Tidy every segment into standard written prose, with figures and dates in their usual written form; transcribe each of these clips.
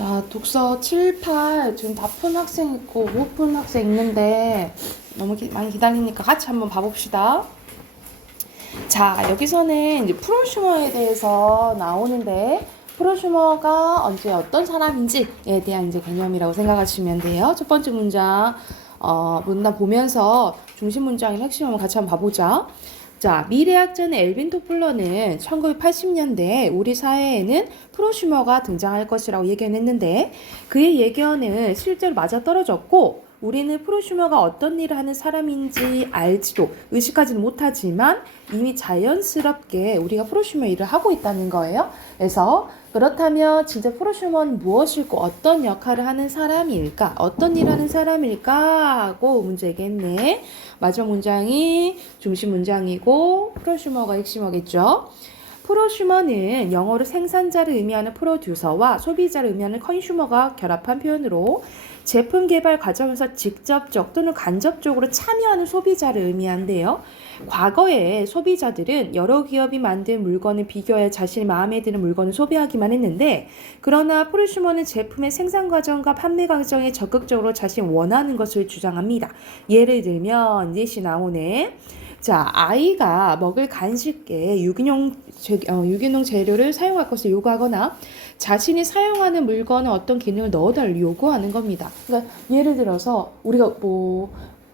자, 독서 7, 8 지금 다 푼 학생 있고 못 푼 학생 있는데 너무 많이 기다리니까 같이 한번 봐봅시다. 자, 여기서는 이제 프로슈머에 대해서 나오는데 프로슈머가 언제 어떤 사람인지에 대한 이제 개념이라고 생각하시면 돼요. 첫 번째 문장 문단 보면서 중심 문장의 핵심 한번 같이 한번 봐보자. 자, 미래학자는 엘빈 토플러는 1980년대에 우리 사회에는 프로슈머가 등장할 것이라고 예견했는데 그의 예견은 실제로 맞아떨어졌고 우리는 프로슈머가 어떤 일을 하는 사람인지 알지도 의식하지는 못하지만 이미 자연스럽게 우리가 프로슈머 일을 하고 있다는 거예요. 그래서 그렇다면 진짜 프로슈머는 무엇일까? 어떤 역할을 하는 사람일까? 어떤 일을 하는 사람일까? 하고 문제겠네. 마지막 문장이 중심 문장이고 프로슈머가 핵심어겠죠. 프로슈머는 영어로 생산자를 의미하는 프로듀서와 소비자를 의미하는 컨슈머가 결합한 표현으로 제품 개발 과정에서 직접적 또는 간접적으로 참여하는 소비자를 의미한대요. 과거에 소비자들은 여러 기업이 만든 물건을 비교해 자신이 마음에 드는 물건을 소비하기만 했는데 그러나 프로슈머는 제품의 생산 과정과 판매 과정에 적극적으로 자신이 원하는 것을 주장합니다. 예를 들면 예시 나오네. 자, 아이가 먹을 간식에 유기농 재료를 사용할 것을 요구하거나 자신이 사용하는 물건에 어떤 기능을 넣어달라고 요구하는 겁니다. 그러니까 예를 들어서 우리가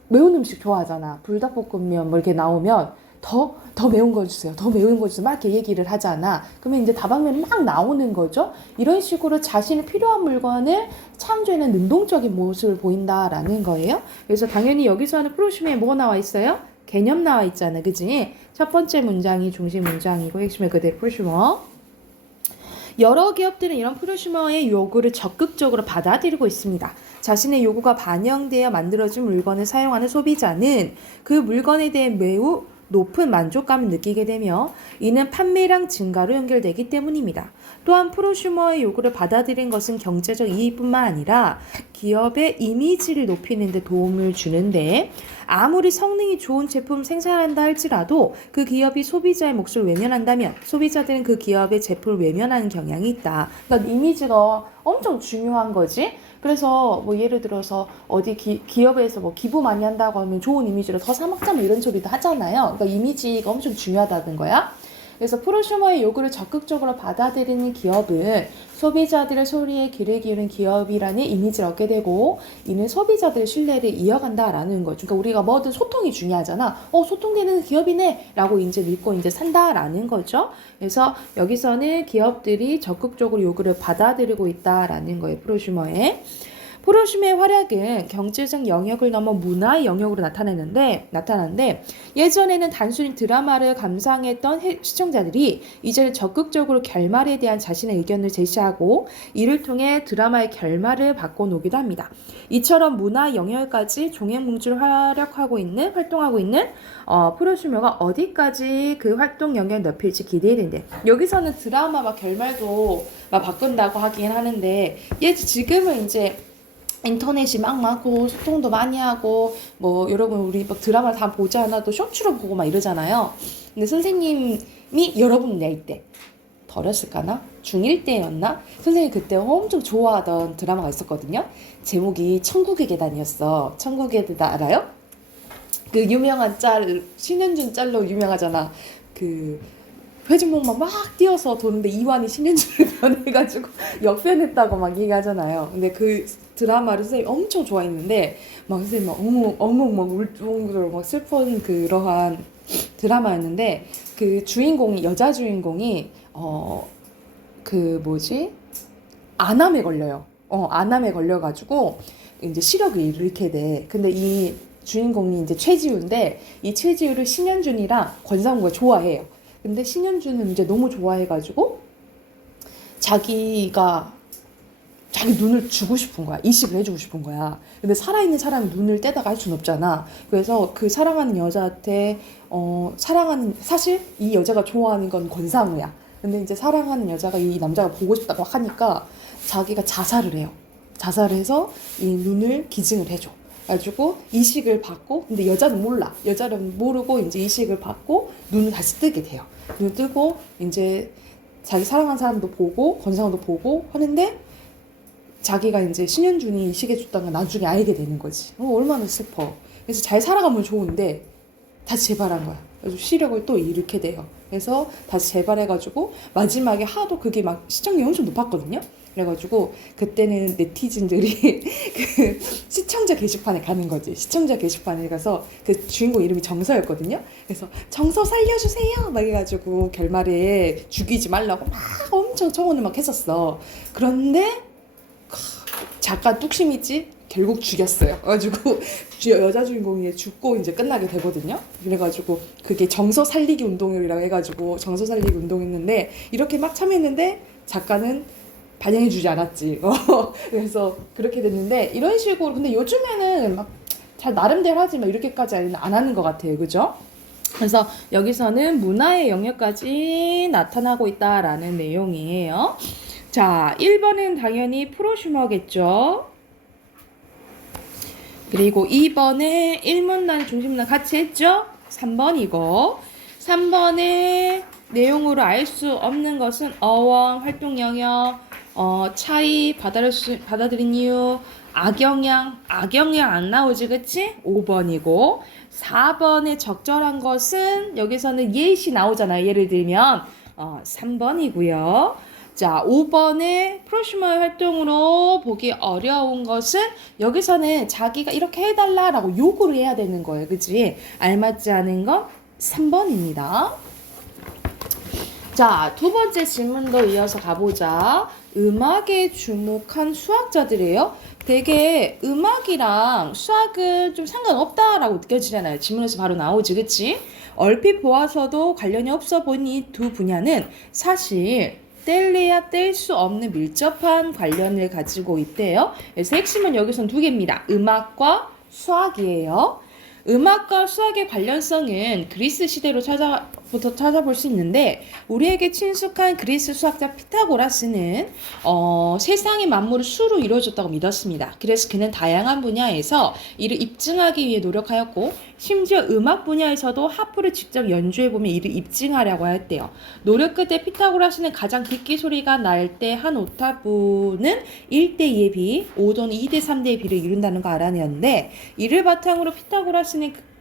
매운 음식 좋아하잖아. 불닭볶음면 뭐 이렇게 나오면 더 매운 거 주세요. 더 매운 거 주세요. 막 이렇게 얘기를 하잖아. 그러면 이제 다방면이 막 나오는 거죠. 이런 식으로 자신이 필요한 물건을 창조해낸 능동적인 모습을 보인다라는 거예요. 그래서 당연히 여기서는 프로슈머에 뭐가 나와 있어요? 개념 나와 있잖아. 그치? 첫 번째 문장이 중심 문장이고 핵심의 그대로 프로슈머. 여러 기업들은 이런 프로슈머의 요구를 적극적으로 받아들이고 있습니다. 자신의 요구가 반영되어 만들어진 물건을 사용하는 소비자는 그 물건에 대해 매우 높은 만족감을 느끼게 되며 이는 판매량 증가로 연결되기 때문입니다. 또한 프로슈머의 요구를 받아들인 것은 경제적 이익뿐만 아니라 기업의 이미지를 높이는 데 도움을 주는데 아무리 성능이 좋은 제품 생산한다 할지라도 그 기업이 소비자의 몫을 외면한다면 소비자들은 그 기업의 제품을 외면하는 경향이 있다. 그러니까 이미지가 엄청 중요한 거지. 그래서 뭐 예를 들어서 어디 기업에서 뭐 기부 많이 한다고 하면 좋은 이미지로 더 사 먹자 뭐 이런 소리도 하잖아요. 그러니까 이미지가 엄청 중요하다는 거야. 그래서 프로슈머의 요구를 적극적으로 받아들이는 기업은 소비자들의 소리에 귀를 기울인 기업이라는 이미지를 얻게 되고 이는 소비자들의 신뢰를 이어간다라는 거죠. 그러니까 우리가 뭐든 소통이 중요하잖아. 소통되는 기업이네 라고 이제 믿고 이제 산다라는 거죠. 그래서 여기서는 기업들이 적극적으로 요구를 받아들이고 있다라는 거예요. 프로슈머의. 프로슈머의 활약은 경제적 영역을 넘어 문화의 영역으로 나타나는데 예전에는 단순히 드라마를 감상했던 시청자들이 이제는 적극적으로 결말에 대한 자신의 의견을 제시하고 이를 통해 드라마의 결말을 바꿔놓기도 합니다. 이처럼 문화 영역까지 종횡무진으로 활동하고 있는 프로슈머가 어디까지 그 활동 영역을 넓힐지 기대되는데 여기서는 드라마 막 결말도 막 바꾼다고 하긴 하는데 지금은 이제 인터넷이 막 많고 소통도 많이 하고 뭐 여러분 우리 막 드라마 다 보지 않아도 쇼츠로 보고 막 이러잖아요. 근데 선생님이 여러분 나이 때 덜었을까나? 중1 때였나? 선생님이 그때 엄청 좋아하던 드라마가 있었거든요. 제목이 천국의 계단이었어. 천국의 계단 알아요? 그 유명한 짤 신현준 짤로 유명하잖아. 그 회전목마 막 뛰어서 도는데 이완이 신현주를 변해가지고 역변했다고 막 얘기하잖아요. 근데 그 드라마를 선생님이 엄청 좋아했는데 막 선생님 막 어묵 막 울 정도로 막 슬픈 그러한 드라마였는데 그 주인공이 여자 주인공이 안암에 걸려요. 안암에 걸려가지고 이제 시력을 잃게 돼. 근데 이 주인공이 이제 최지우인데 이 최지우를 신현준이랑 권상우가 좋아해요. 근데 신현주는 이제 너무 좋아해가지고 자기 눈을 주고 싶은 거야. 이식을 해주고 싶은 거야. 근데 살아있는 사람이 눈을 떼다가 할 수는 없잖아. 그래서 그 사랑하는 여자한테 사실 이 여자가 좋아하는 건 권상우야. 근데 이제 사랑하는 여자가 이 남자가 보고 싶다고 하니까 자기가 자살을 해요. 자살을 해서 이 눈을 기증을 해줘. 가지고 이식을 받고 근데 여자는 몰라. 여자는 모르고 이제 이식을 받고 눈을 다시 뜨게 돼요. 눈을 뜨고 이제 자기 사랑하는 사람도 보고 권상우도 보고 하는데 자기가 이제 신현준이 이식해줬다는 걸 나중에 알게 되는 거지. 얼마나 슬퍼. 그래서 잘 살아가면 좋은데 다시 재발한 거야. 그래서 시력을 또 잃게 돼요. 그래서 다시 재발해가지고 마지막에 하도 그게 막 시청률이 엄청 높았거든요. 그래가지고 그때는 네티즌들이 그 시청자 게시판에 가는 거지. 시청자 게시판에 가서 그 주인공 이름이 정서였거든요. 그래서 정서 살려주세요 막 해가지고 결말에 죽이지 말라고 막 엄청 청원을 막 했었어. 그런데 작가 뚝심있지? 결국 죽였어요. 그래가지고 여자 주인공이 죽고 이제 끝나게 되거든요. 그래가지고 그게 정서 살리기 운동이라고 해가지고 정서 살리기 운동했는데 이렇게 막 참여했는데 작가는 반영해주지 않았지. 그래서 그렇게 됐는데 이런 식으로 근데 요즘에는 막 잘 나름대로 하지만 이렇게까지 안 하는 것 같아요. 그죠? 그래서 여기서는 문화의 영역까지 나타나고 있다라는 내용이에요. 자, 1번은 당연히 프로슈머겠죠. 그리고 2번에 일문단, 중심단 같이 했죠? 3번이고 3번의 내용으로 알 수 없는 것은 어원, 활동 영역, 차이, 받아들인 이유, 악영향 안 나오지, 그치? 5번이고 4번에 적절한 것은 여기서는 예시 나오잖아요. 예를 들면 3번이고요. 자, 5번에 프로슈머의 활동으로 보기 어려운 것은 여기서는 자기가 이렇게 해달라라고 요구를 해야 되는 거예요. 그치? 알맞지 않은 건 3번입니다. 자, 두 번째 질문도 이어서 가보자. 음악에 주목한 수학자들이에요. 되게 음악이랑 수학은 좀 상관없다라고 느껴지잖아요. 질문에서 바로 나오지, 그치? 얼핏 보아서도 관련이 없어 보이는 이 두 분야는 사실 뗄래야 뗄 수 없는 밀접한 관련을 가지고 있대요. 그래서 핵심은 여기선 두 개입니다. 음악과 수학이에요. 음악과 수학의 관련성은 그리스 시대로부터 찾아볼 수 있는데 우리에게 친숙한 그리스 수학자 피타고라스는 세상의 만물을 수로 이루어졌다고 믿었습니다. 그래서 그는 다양한 분야에서 이를 입증하기 위해 노력하였고 심지어 음악 분야에서도 하프를 직접 연주해보면 이를 입증하려고 했대요. 노력 끝에 피타고라스는 가장 듣기 소리가 날 때 한 옥타브는 1대2의 비, 5도는 2대3대의 비를 이룬다는 거 알아내었는데 이를 바탕으로 피타고라스는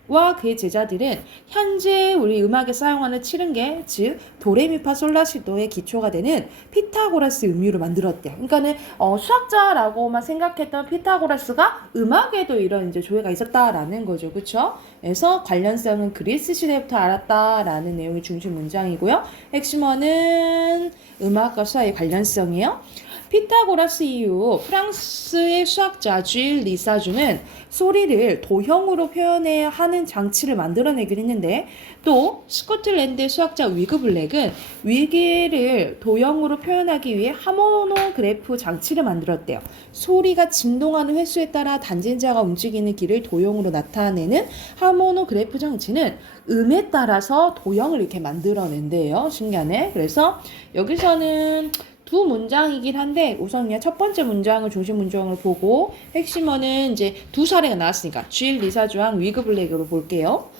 와 그의 제자들은 현재 우리 음악에 사용하는 7음계, 즉 도레미파솔라시도의 기초가 되는 피타고라스 음유를 만들었대요. 그러니까는 수학자라고만 생각했던 피타고라스가 음악에도 이런 이제 조예가 있었다라는 거죠, 그렇죠? 그래서 관련성은 그리스 시대부터 알았다라는 내용이 중심 문장이고요. 핵심어는 음악과 수학의 관련성이에요. 피타고라스 이후 프랑스의 수학자 주일 리사주는 소리를 도형으로 표현해야 하는 장치를 만들어내긴 했는데 또 스코틀랜드의 수학자 위그 블랙은 위계를 도형으로 표현하기 위해 하모노그래프 장치를 만들었대요. 소리가 진동하는 횟수에 따라 단진자가 움직이는 길을 도형으로 나타내는 하모노그래프 장치는 음에 따라서 도형을 이렇게 만들어낸대요. 신기하네. 그래서 여기서는 두 문장이긴 한데 우선 그냥 첫 번째 문장을 중심 문장을 보고 핵심어는 이제 두 사례가 나왔으니까 주일 리사주랑 위그 블랙으로 볼게요.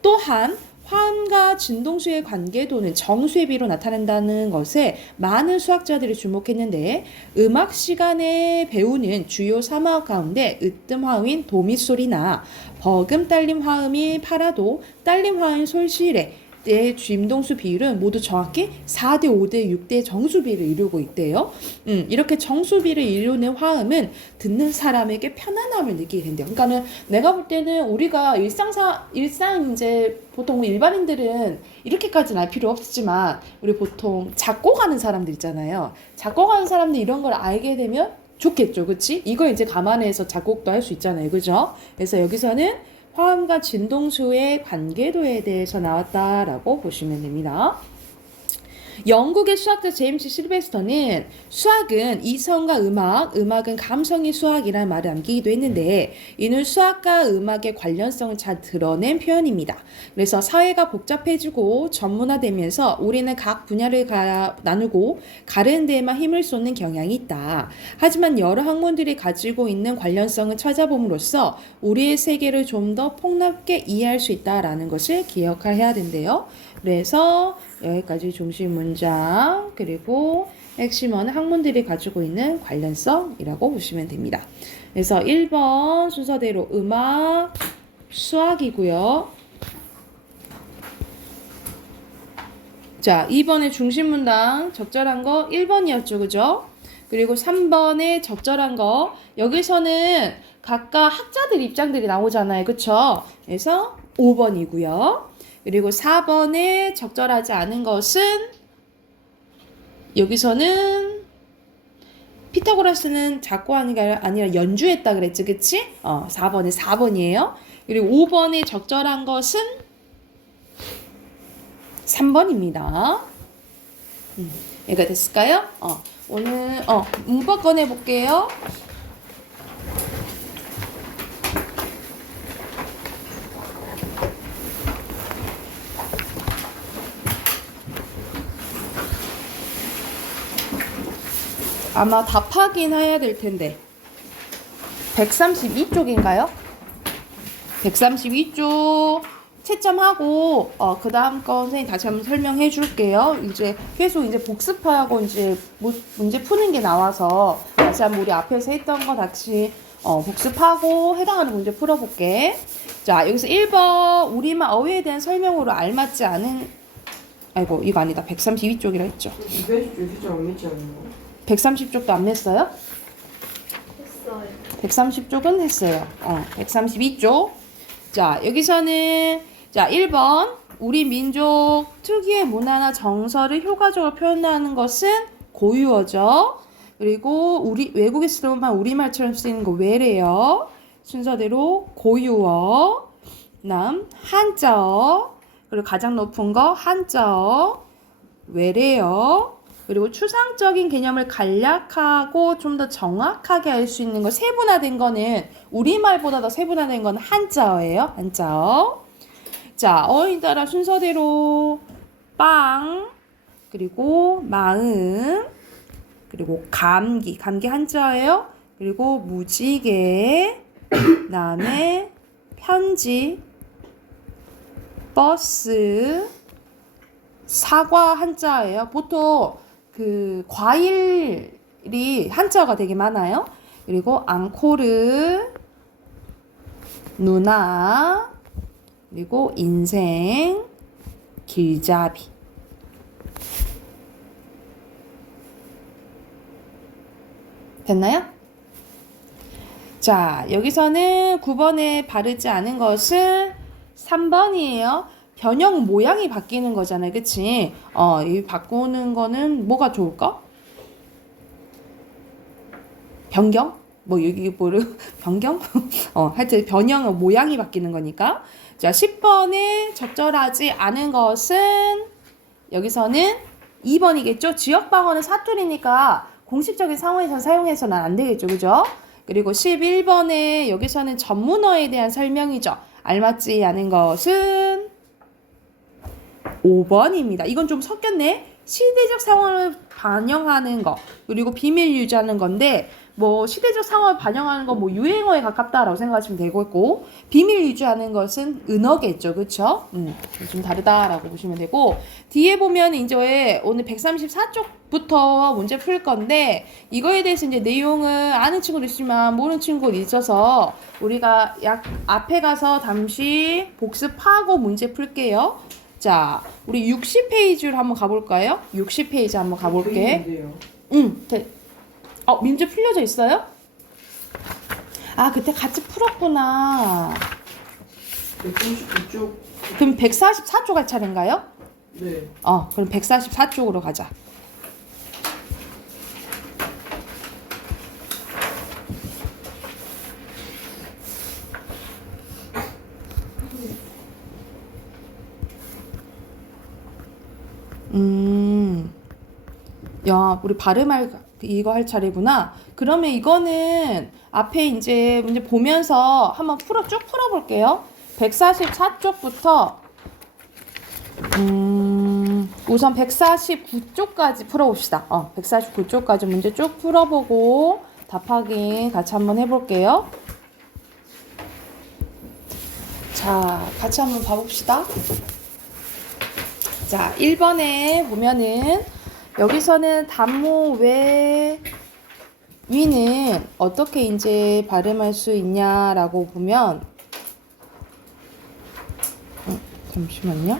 또한 화음과 진동수의 관계도는 정수의 비로 나타낸다는 것에 많은 수학자들이 주목했는데 음악 시간에 배우는 주요 3화음 가운데 으뜸 화음인 도미솔이나 버금 딸림 화음인 파라도, 딸림 화음인 솔시레 의 진동수 비율은 모두 정확히 4대 5대 6대 정수비를 이루고 있대요. 이렇게 정수비를 이루는 화음은 듣는 사람에게 편안함을 느끼게 된대요. 그러니까는 내가 볼 때는 우리가 일상 이제 보통 일반인들은 이렇게까지는 알 필요 없지만 우리 보통 작곡하는 사람들 있잖아요. 작곡하는 사람들 이런 걸 알게 되면 좋겠죠, 그렇지? 이걸 이제 감안해서 작곡도 할 수 있잖아요, 그죠? 그래서 여기서는 화음과 진동수의 관계도에 대해서 나왔다라고 보시면 됩니다. 영국의 수학자 제임스 실베스터는 수학은 이성과 음악은 감성의 수학이라는 말을 남기기도 했는데 이는 수학과 음악의 관련성을 잘 드러낸 표현입니다. 그래서 사회가 복잡해지고 전문화되면서 우리는 각 분야를 나누고 가르는 데에만 힘을 쏟는 경향이 있다. 하지만 여러 학문들이 가지고 있는 관련성을 찾아봄으로써 우리의 세계를 좀 더 폭넓게 이해할 수 있다라는 것을 기억해야 된대요. 그래서 여기까지 중심 문장 그리고 핵심어는 학문들이 가지고 있는 관련성이라고 보시면 됩니다. 그래서 1번 순서대로 음악, 수학이고요. 자, 2번의 중심문장 적절한 거 1번이었죠. 그죠? 그리고 3번의 적절한 거 여기서는 각각 학자들 입장들이 나오잖아요. 그쵸? 그래서 5번이고요. 그리고 4번에 적절하지 않은 것은 여기서는 피타고라스는 작고 하는 게 아니라 연주했다 그랬지. 그치? 4번에 4번이에요. 그리고 5번에 적절한 것은 3번입니다. 얘가 됐을까요? 오늘 문법 꺼내 볼게요. 아마 답하긴 해야 될 텐데 132쪽인가요? 132쪽 채점하고 그 다음 거 선생님 다시 한번 설명해 줄게요. 이제 계속 이제 복습하고 이제 문제 푸는 게 나와서 다시 한번 우리 앞에서 했던 거 다시 복습하고 해당하는 문제 풀어볼게. 자, 여기서 1번 우리말 어휘에 대한 설명으로 알맞지 않은 아이고 이거 아니다. 132쪽이라 했죠. 220쪽 안 맺지 않는 거? 130쪽도 안 냈어요? 했어요. 130쪽은 했어요. 132쪽. 자, 여기서는 자, 1번 우리 민족 특유의 문화나 정서를 효과적으로 표현하는 것은 고유어죠. 그리고 우리 외국에서만 우리말처럼 쓰이는 거 외래어. 순서대로 고유어. 그다음 한자어. 그리고 가장 높은 거 한자어. 외래어. 그리고 추상적인 개념을 간략하고 좀 더 정확하게 알 수 있는 거 세분화된 거는 우리말보다 더 세분화된 건 한자어예요. 한자어. 자, 어휘 따라 순서대로 빵, 그리고 마음, 그리고 감기 한자어예요. 그리고 무지개, 그다음에 편지, 버스, 사과 한자예요. 보통 그 과일이 한자가 되게 많아요. 그리고 앙코르, 누나, 그리고 인생, 길잡이. 됐나요? 자, 여기서는 9번에 바르지 않은 것은 3번이에요. 변형 모양이 바뀌는 거잖아요. 그치? 이 바꾸는 거는 뭐가 좋을까? 변경? 여기 변경? 하여튼 변형 모양이 바뀌는 거니까. 자, 10번에 적절하지 않은 것은 여기서는 2번이겠죠? 지역방언은 사투리니까 공식적인 상황에서 사용해서는 안 되겠죠. 그죠? 그리고 11번에 여기서는 전문어에 대한 설명이죠. 알맞지 않은 것은 5번입니다. 이건 좀 섞였네. 시대적 상황을 반영하는 거 그리고 비밀 유지하는 건데 시대적 상황을 반영하는 건 유행어에 가깝다라고 생각하시면 되고 비밀 유지하는 것은 은어겠죠. 그쵸? 좀 다르다라고 보시면 되고 뒤에 보면 이제 오늘 134쪽부터 문제 풀 건데 이거에 대해서 이제 내용을 아는 친구도 있지만 모르는 친구도 있어서 우리가 앞에 가서 잠시 복습하고 문제 풀게요. 자, 우리 60페이지로 한번 가볼까요? 60페이지 한번 가볼게. 문제 풀려져 있어요? 그때 같이 풀었구나. 139쪽. 그럼 144쪽 할 차례인가요? 네. 그럼 144쪽으로 가자. 야, 우리 발음할 이거 할 차례구나. 그러면 이거는 앞에 이제 문제 보면서 한번 쭉 풀어볼게요. 144쪽부터 우선 149쪽까지 풀어봅시다. 149쪽까지 문제 쭉 풀어보고 답하기 같이 한번 해볼게요. 자, 같이 한번 봐봅시다. 자, 1번에 보면은 여기서는 단모 외 위는 어떻게 이제 발음할 수 있냐라고 보면 잠시만요.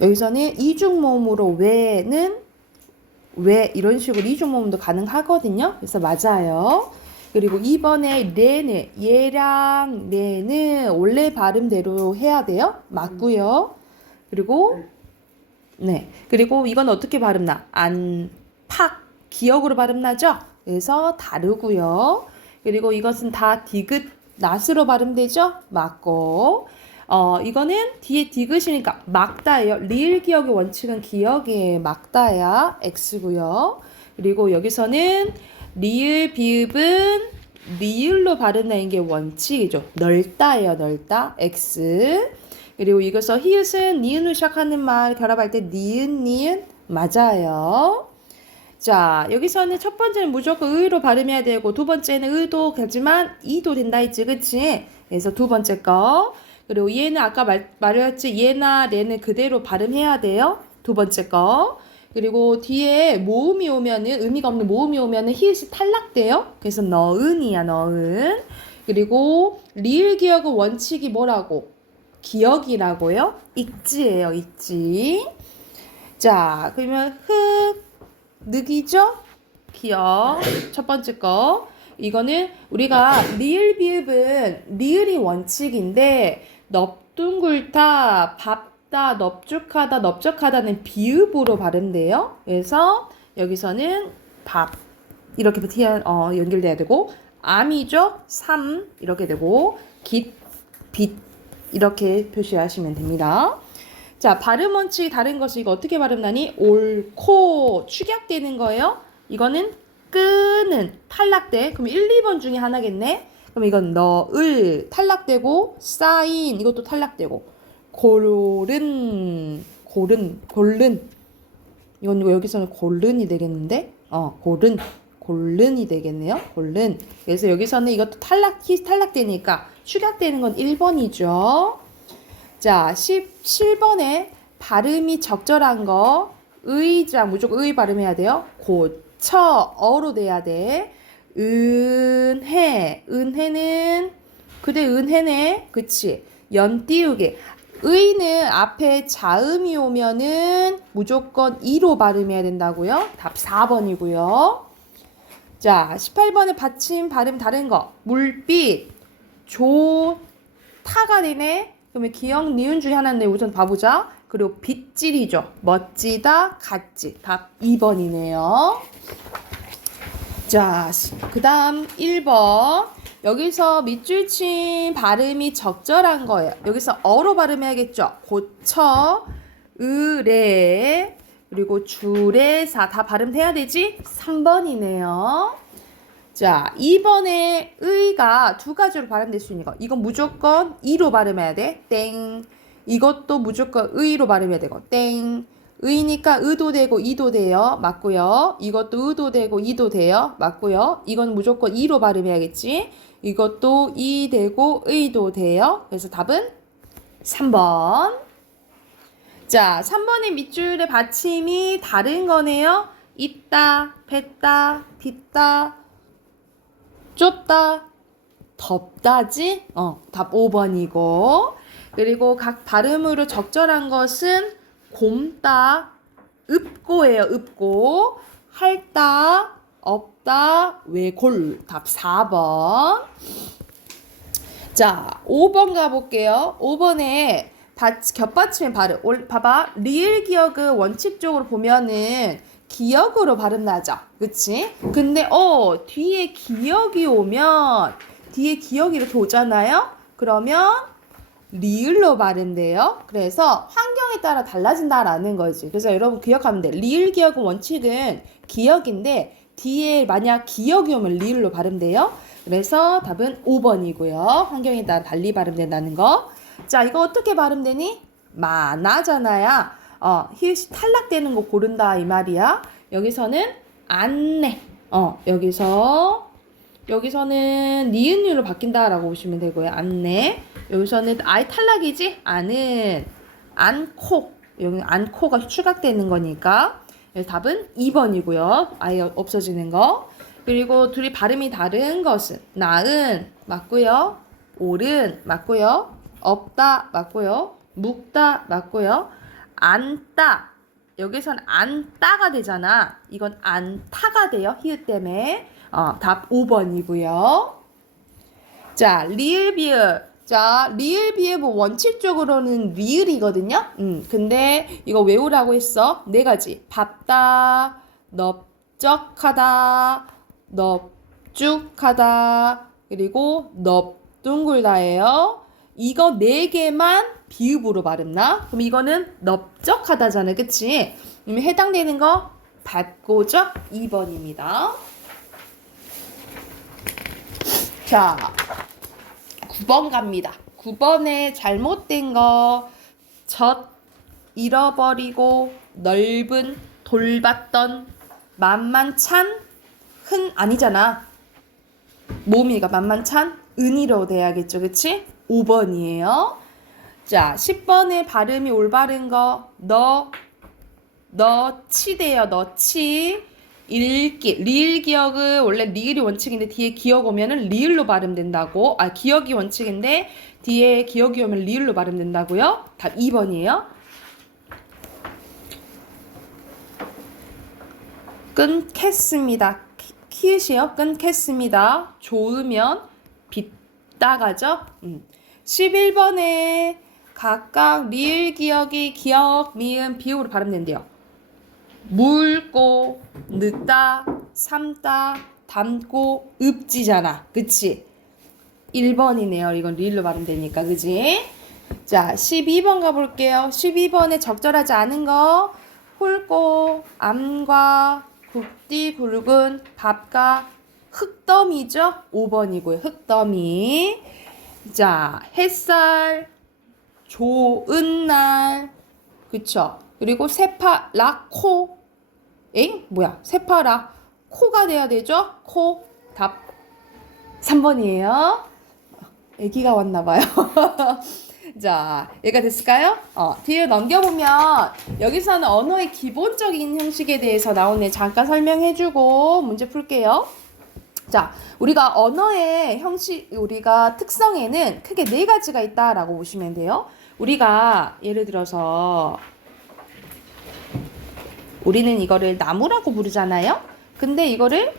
여기서는 이중모음으로 외는 왜 이런 식으로 이중모음도 가능하거든요. 그래서 맞아요. 그리고 2번에 레는 얘랑 레는 원래 발음대로 해야 돼요. 맞고요. 그리고 네. 그리고 이건 어떻게 발음나? 안팍 기역으로 발음나죠? 그래서 다르고요. 그리고 이것은 다 디귿 낫으로 발음되죠? 맞고. 이거는 뒤에 디귿이니까 막다예요. 리을 기역의 원칙은 기역이에요. 막다야 X고요. 그리고 여기서는 리을 비읍은 리을로 발음나는 게 원칙이죠. 넓다예요. 넓다 X. 그리고 이것서 히읗은 니은으로 시작하는 말 결합할 때 니은 니은 맞아요. 자, 여기서는 첫 번째는 무조건 의로 발음해야 되고 두 번째는 의도 하지만 이도 된다 했지, 그치? 그래서 두 번째 거. 그리고 얘는 아까 말했지, 얘나 얘는 그대로 발음해야 돼요. 두 번째 거. 그리고 뒤에 모음이 오면은 의미가 없는 모음이 오면은 히읗이 탈락돼요. 그래서 너은이야, 너은. 그리고 리을 기억의 원칙이 뭐라고? 기억이라고요? 익지예요, 익지. 자, 그러면 늑이죠? 기억. 첫 번째 거. 이거는 우리가 리을 비읍은 리을이 원칙인데 넙둥글다, 밥다, 넙죽하다, 넓적하다는 비읍으로 발음돼요. 그래서 여기서는 밥 이렇게 연결돼야 되고 암이죠? 삼 이렇게 되고 깃, 빛 이렇게 표시하시면 됩니다. 자, 발음 원칙이 다른 것은 이거 어떻게 발음나니? 옳고 축약되는 거예요. 이거는 끄는 탈락돼. 그럼 1, 2번 중에 하나겠네. 그럼 이건 너을 탈락되고 쌓인 이것도 탈락되고 고른 이건 여기서는 고른이 되겠는데 고른이 되겠네요. 고른. 그래서 여기서는 이것도 탈락되니까 축약되는 건 1번이죠. 자, 17번에 발음이 적절한 거 의자 무조건 의 발음해야 돼요. 고쳐 어로 돼야 돼. 은혜는 그대 은혜네. 그치? 연 띄우게. 의는 앞에 자음이 오면은 무조건 이로 발음해야 된다고요. 답 4번이고요. 자, 18번에 받침 발음 다른 거. 물빛 타가 되네. 그러면 기억, 니은 중에 하나인데 우선 봐보자. 그리고 빗질이죠. 멋지다, 같지. 답 2번이네요. 자, 그 다음 1번. 여기서 밑줄 친 발음이 적절한 거예요. 여기서 어로 발음해야겠죠. 고쳐, 의례, 그리고 주례사 다 발음해야 되지? 3번이네요. 자, 2번에 의가 두 가지로 발음될 수 있는 거. 이건 무조건 이로 발음해야 돼. 땡. 이것도 무조건 의로 발음해야 되고. 땡. 의니까 의도 되고 이도 돼요. 맞고요. 이것도 의도 되고 이도 돼요. 맞고요. 이건 무조건 이로 발음해야겠지. 이것도 이 되고 의도 돼요. 그래서 답은 3번. 자, 3번의 밑줄의 받침이 다른 거네요. 있다, 뱉다, 딛다, 쫓다, 덥다지? 답 5번이고. 그리고 각 발음으로 적절한 것은 곰다, 읍고예요. 읍고. 할다, 없다, 외골. 답 4번. 자, 5번 가볼게요. 5번에 겹받침의 발음. 봐봐. 리을 기억은 원칙적으로 보면은 기억으로 발음나죠. 그치? 근데 뒤에 기억이 이렇게 오잖아요. 그러면 리을로 발음돼요. 그래서 환경에 따라 달라진다라는 거지. 그래서 여러분 기억하면 돼. 리을 기억은 원칙은 기억인데 뒤에 만약 기억이 오면 리을로 발음돼요. 그래서 답은 5번이고요. 환경에 따라 달리 발음된다는 거. 자, 이거 어떻게 발음되니? 많아잖아요. 히읗이 탈락되는 거 고른다 이 말이야. 여기서는 안내. 여기서 여기서는 니은율로 바뀐다라고 보시면 되고요. 않네. 여기서는 아예 탈락이지? 않은, 않고. 여기 않고가 추가되는 거니까. 그래서 답은 2번이고요. 아예 없어지는 거. 그리고 둘이 발음이 다른 것은 나은 맞고요. 옳은 맞고요. 없다 맞고요. 묵다 맞고요. 안따 여기선 안따가 되잖아. 이건 안타가 돼요. 히읗 때문에. 답 5번이고요. 자, 리을 비읍. 자, 리을 비읍은 원칙적으로는 리을이거든요. 근데 이거 외우라고 했어. 네 가지. 밟다, 넓적하다, 넙죽하다, 그리고 넙둥글다예요. 이거 네 개만 비읍으로 발음나? 그럼 이거는 넓적하다잖아, 그치? 그럼 해당되는 거 밟고적 2번입니다. 자, 9번 갑니다. 9번에 잘못된 거, 젖, 잃어버리고, 넓은, 돌봤던, 만만찬, 흔 아니잖아. 모음이니까 만만찬, 은이로 돼야겠죠, 그치? 5번이에요. 자, 10번에 발음이 올바른 거, 너치 돼요, 너치. 읽기, 리을 기억은 원래 리을이 원칙인데 뒤에 기억 오면은 리을로 발음된다고. 기억이 원칙인데 뒤에 기억이 오면 리을로 발음된다고요. 답 2번이에요. 끊겠습니다. 키읔이요. 끊겠습니다. 좋으면 빗다가죠. 11번에 각각 리을 기억이 기억, 미음, 비읍으로 발음된대요. 물고, 늦다, 삶다, 담고, 읍지잖아. 그치? 1번이네요. 이건 리을로 발음되니까. 그치? 자, 12번 가볼게요. 12번에 적절하지 않은 거, 훑고, 암과, 굵디 굵은, 밥과, 흙더미죠? 5번이고요. 흙더미. 자, 햇살, 좋은 날, 그쵸? 그리고 세파라코. 뭐야? 세파라 코가 돼야 되죠? 코. 답 3번이에요. 애기가 왔나봐요. 자, 얘가 됐을까요? 뒤로 넘겨보면 여기서는 언어의 기본적인 형식에 대해서 나오네. 잠깐 설명해주고 문제 풀게요. 자, 우리가 언어의 형식, 우리가 특성에는 크게 네 가지가 있다라고 보시면 돼요. 우리가 예를 들어서 우리는 이거를 나무라고 부르잖아요. 근데 이거를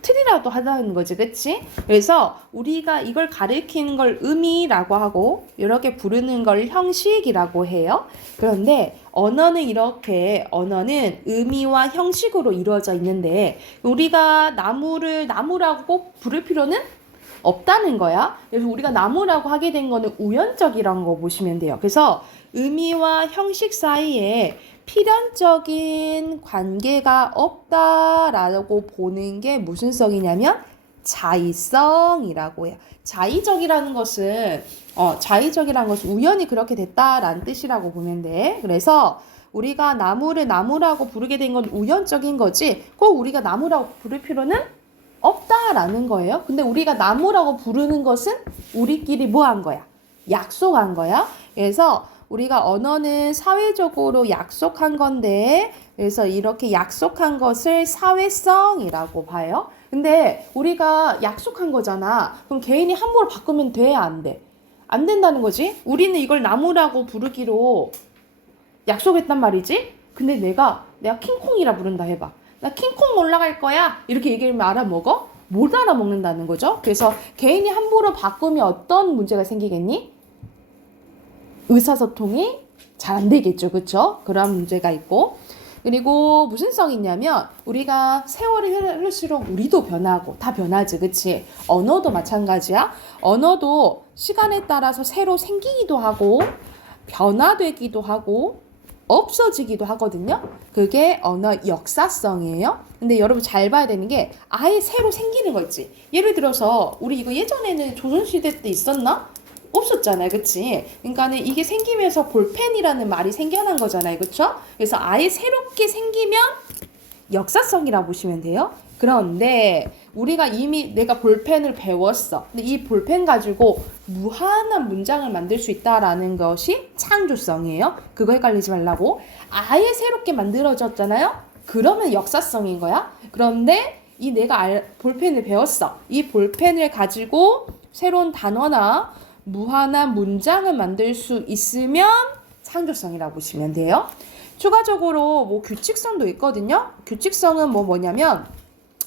틀이라도 하다는 거지, 그치? 그래서 우리가 이걸 가리키는 걸 의미라고 하고 이렇게 부르는 걸 형식이라고 해요. 그런데 언어는 이렇게, 언어는 의미와 형식으로 이루어져 있는데 우리가 나무를 나무라고 꼭 부를 필요는 없다는 거야. 그래서 우리가 나무라고 하게 된 거는 우연적이라는 거 보시면 돼요. 그래서 의미와 형식 사이에 필연적인 관계가 없다라고 보는 게 무슨 성이냐면 자의성이라고 해요. 자의적이라는 것은 우연히 그렇게 됐다라는 뜻이라고 보면 돼. 그래서 우리가 나무를 나무라고 부르게 된 건 우연적인 거지 꼭 우리가 나무라고 부를 필요는 없다라는 거예요. 근데 우리가 나무라고 부르는 것은 우리끼리 뭐 한 거야? 약속한 거야. 그래서 우리가 언어는 사회적으로 약속한 건데 그래서 이렇게 약속한 것을 사회성이라고 봐요. 근데 우리가 약속한 거잖아. 그럼 개인이 함부로 바꾸면 돼? 안 돼? 안 된다는 거지. 우리는 이걸 나무라고 부르기로 약속했단 말이지. 근데 내가 킹콩이라 부른다 해봐. 나 킹콩 올라갈 거야. 이렇게 얘기하면 알아먹어? 못 알아먹는다는 거죠. 그래서 개인이 함부로 바꾸면 어떤 문제가 생기겠니? 의사소통이 잘 안 되겠죠. 그쵸? 그런 문제가 있고. 그리고 무슨 성이 있냐면 우리가 세월이 흐를수록 우리도 변하고 다 변하지. 그치? 언어도 마찬가지야. 언어도 시간에 따라서 새로 생기기도 하고 변화되기도 하고 없어지기도 하거든요. 그게 언어 역사성이에요. 근데 여러분 잘 봐야 되는 게 아예 새로 생기는 거 있지. 예를 들어서 우리 이거 예전에는 조선시대 때 있었나? 없었잖아요. 그치? 그러니까는 이게 생기면서 볼펜이라는 말이 생겨난 거잖아요. 그쵸? 그래서 아예 새롭게 생기면 역사성이라고 보시면 돼요. 그런데 우리가 이미 내가 볼펜을 배웠어. 근데 이 볼펜 가지고 무한한 문장을 만들 수 있다라는 것이 창조성이에요. 그거 헷갈리지 말라고. 아예 새롭게 만들어졌잖아요. 그러면 역사성인 거야. 그런데 이 내가 볼펜을 배웠어. 이 볼펜을 가지고 새로운 단어나 무한한 문장을 만들 수 있으면 창조성이라고 보시면 돼요. 추가적으로 뭐 규칙성도 있거든요. 규칙성은 뭐냐면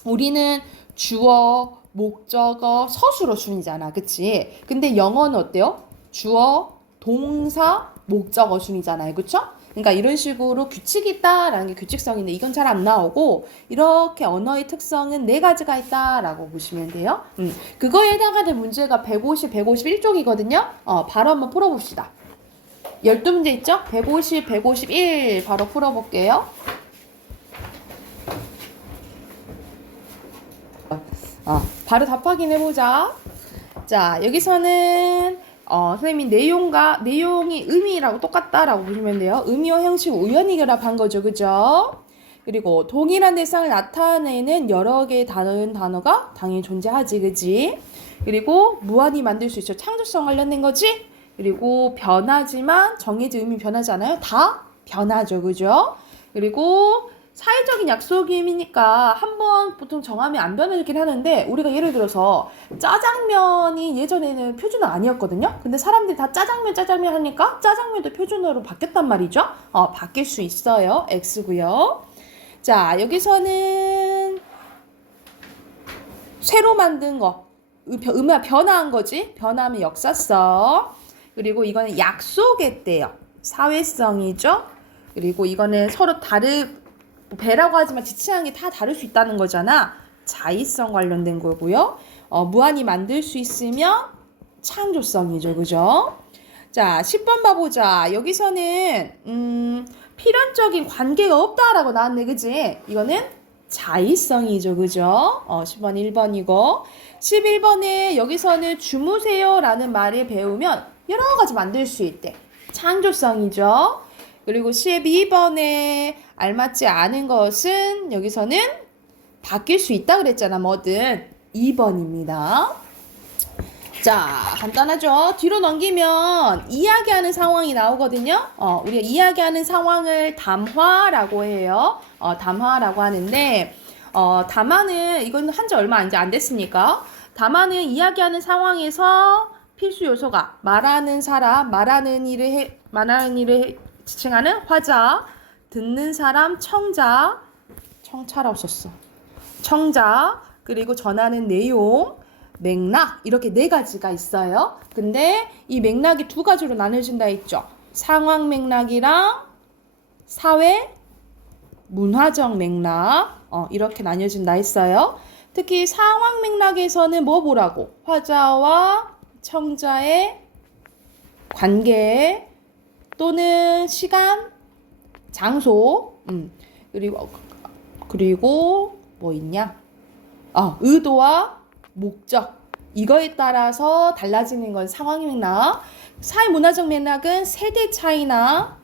우리는 주어, 목적어, 서술어 순이잖아. 그치? 근데 영어는 어때요? 주어, 동사, 목적어 순이잖아요. 그쵸? 그러니까 이런 식으로 규칙이 있다라는 게 규칙성인데 이건 잘 안 나오고 이렇게 언어의 특성은 4가지가 있다라고 보시면 돼요. 그거에 해당하는 문제가 150, 151쪽이거든요. 바로 한번 풀어봅시다. 12문제 있죠? 150, 151 바로 풀어볼게요. 바로 답 확인해보자. 자, 여기서는 선생님이 내용이 의미라고 똑같다라고 보시면 돼요. 의미와 형식 우연히 결합한 거죠. 그죠? 그리고 동일한 대상을 나타내는 여러 개의 단어가 당연히 존재하지. 그지? 그리고 무한히 만들 수 있죠. 창조성 관련된 거지? 그리고 변하지만 정해진 의미 변하지 않아요? 다 변하죠. 그죠? 그리고 사회적인 약속임이니까 한번 보통 정하면 안 변하긴 하는데 우리가 예를 들어서 짜장면이 예전에는 표준어 아니었거든요. 근데 사람들이 다 짜장면 하니까 짜장면도 표준어로 바뀌었단 말이죠. 바뀔 수 있어요. X고요. 자, 여기서는 새로 만든 거 의미가 변화한 거지. 변화하면 역사성. 그리고 이거는 약속의 때요. 사회성이죠. 그리고 이거는 서로 배라고 하지만 지칭하는 게 다 다를 수 있다는 거잖아. 자의성 관련된 거고요. 무한히 만들 수 있으면 창조성이죠. 그죠? 자, 10번 봐보자. 여기서는 필연적인 관계가 없다라고 나왔네. 그지? 이거는 자의성이죠. 그죠? 10번 1번이고 11번에 여기서는 주무세요 라는 말을 배우면 여러 가지 만들 수 있대. 창조성이죠. 그리고 12번에 알맞지 않은 것은 여기서는 바뀔 수 있다 그랬잖아. 뭐든 2번입니다. 자, 간단하죠? 뒤로 넘기면 이야기하는 상황이 나오거든요. 우리가 이야기하는 상황을 담화라고 해요. 담화라고 하는데 담화는 이건 한지 얼마 안 됐으니까 담화는 이야기하는 상황에서 필수 요소가 말하는 사람, 말하는 일을 지칭하는 화자, 듣는 사람, 청자라고 썼어. 청자, 그리고 전하는 내용, 맥락, 이렇게 4가지가 있어요. 근데 이 맥락이 2가지로 나눠진다 했죠. 상황 맥락이랑 사회, 문화적 맥락, 이렇게 나뉘어진다 했어요. 특히 상황 맥락에서는 뭐 보라고? 화자와 청자의 관계 또는 시간, 장소, 그리고 뭐 있냐? 의도와 목적. 이거에 따라서 달라지는 건 상황 맥락. 사회 문화적 맥락은 세대 차이나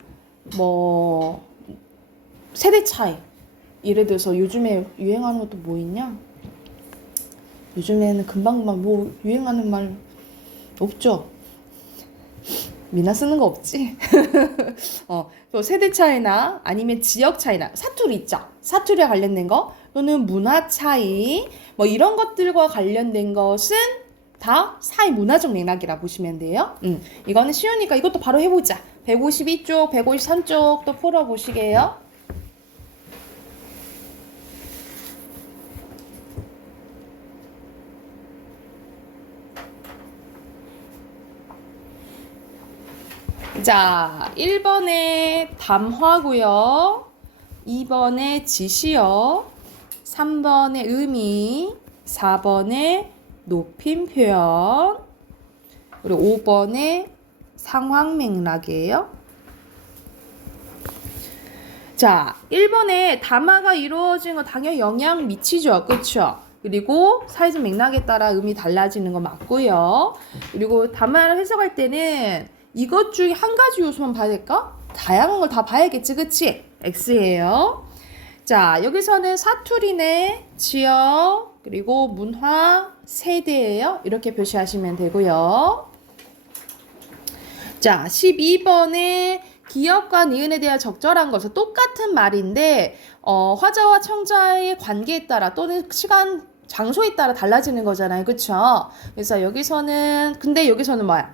세대 차이. 예를 들어서 요즘에 유행하는 것도 뭐 있냐? 요즘에는 금방금방 뭐 유행하는 말 없죠? 미나 쓰는 거 없지? 또 세대 차이나 아니면 지역 차이나 사투리 있죠? 사투리와 관련된 거 또는 문화 차이 뭐 이런 것들과 관련된 것은 다 사회 문화적 맥락이라 보시면 돼요. 이거는 쉬우니까 이것도 바로 해보자. 152쪽, 153쪽 또 풀어보시게요. 자, 1번에 담화고요. 2번에 지시어, 3번에 의미, 4번에 높임 표현, 그리고 5번에 상황 맥락이에요. 자, 1번에 담화가 이루어진 거 당연히 영향 미치죠. 그쵸? 그리고 사회적 맥락에 따라 의미 달라지는 거 맞고요. 그리고 담화를 해석할 때는 이것 중에 한 가지 요소만 봐야 될까? 다양한 걸 다 봐야겠지, 그치? X예요. 자, 여기서는 사투리네, 지역, 그리고 문화, 세대예요. 이렇게 표시하시면 되고요. 자, 12번에 기업과 니은에 대한 적절한 것은 똑같은 말인데 화자와 청자의 관계에 따라 또는 시간, 장소에 따라 달라지는 거잖아요. 그쵸? 그래서 여기서는 근데 여기서는 뭐야?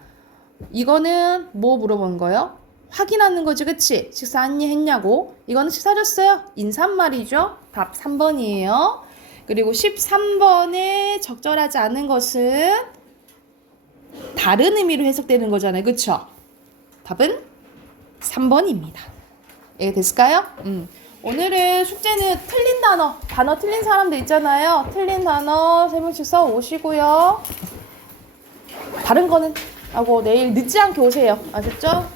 이거는 뭐 물어본 거예요? 확인하는 거지, 그치? 식사했니 했냐고. 이거는 식사하셨어요? 인사말이죠. 답 3번이에요. 그리고 13번에 적절하지 않은 것은 다른 의미로 해석되는 거잖아요. 그쵸? 답은 3번입니다. 예, 됐을까요? 오늘은 숙제는 틀린 단어 틀린 사람들 있잖아요. 틀린 단어 3번씩 써 오시고요. 다른 거는 하고 내일 늦지 않게 오세요. 아셨죠?